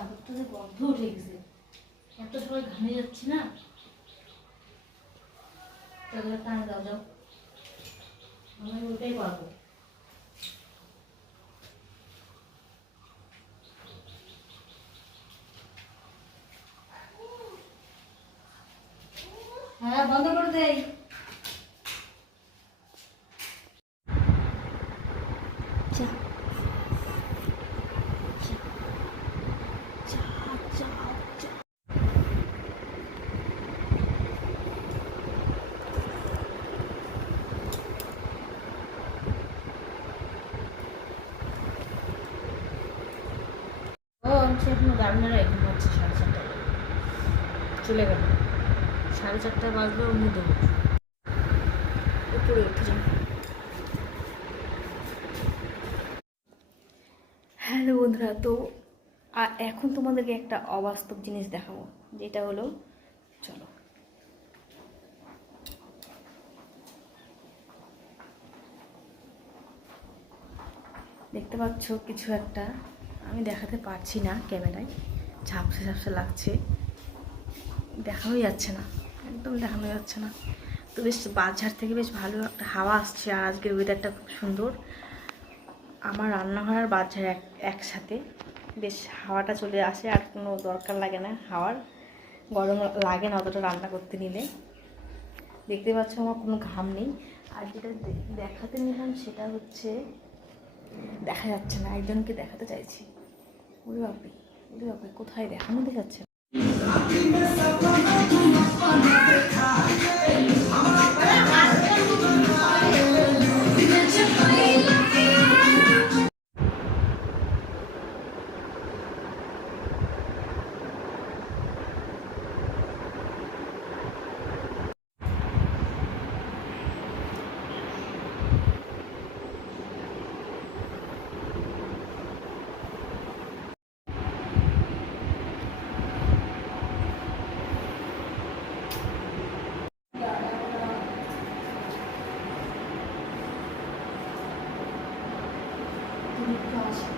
চাদরটা যে গন্ধ উঠে গেছে। এত সবাই ঘামে যাচ্ছি না? চাদরটা টান দাও, যাও। আমি ওটাই পারব। হ্যাঁ বন্ধ করে দেই। যা যা যা যা সে এখনও গার্মেন্টরা এখানে হচ্ছে সাড়ে চারটা চলে গেল। সাড়ে চারটায় বাজবে দৌড় উপরে উঠে যান হ্যালো বন্ধুরা, তো এখন তোমাদেরকে একটা অবাস্তব জিনিস দেখাবো, যেটা হলো, চলো। দেখতে পাচ্ছ কিছু একটা? আমি দেখাতে পারছি না ক্যামেরায়। ঝাপসা ঝাপসা লাগছে। দেখানোই যাচ্ছে না। একদম দেখানো যাচ্ছে না। তো বেশ বাজার থেকে বেশ ভালো একটা হাওয়া আসছে আর আজকের ওয়েদারটা খুব সুন্দর। আমার রান্নাঘর আর বাজার এক, একসাথে। বেশ হাওয়াটা চলে আসে আর কোনো দরকার লাগে না হাওয়ার। গরম লাগে না অতটা রান্না করতে নিলে। দেখতে পাচ্ছ আমার কোনো ঘাম নেই। আর যেটা দেখাতে নিলাম সেটা হচ্ছে, দেখা যাচ্ছে না। একজনকে দেখাতে চাইছি। ওরে বাপরে ওরে বাপরে কোথায় দেখানো দেখাচ্ছে তুমি একটু আসো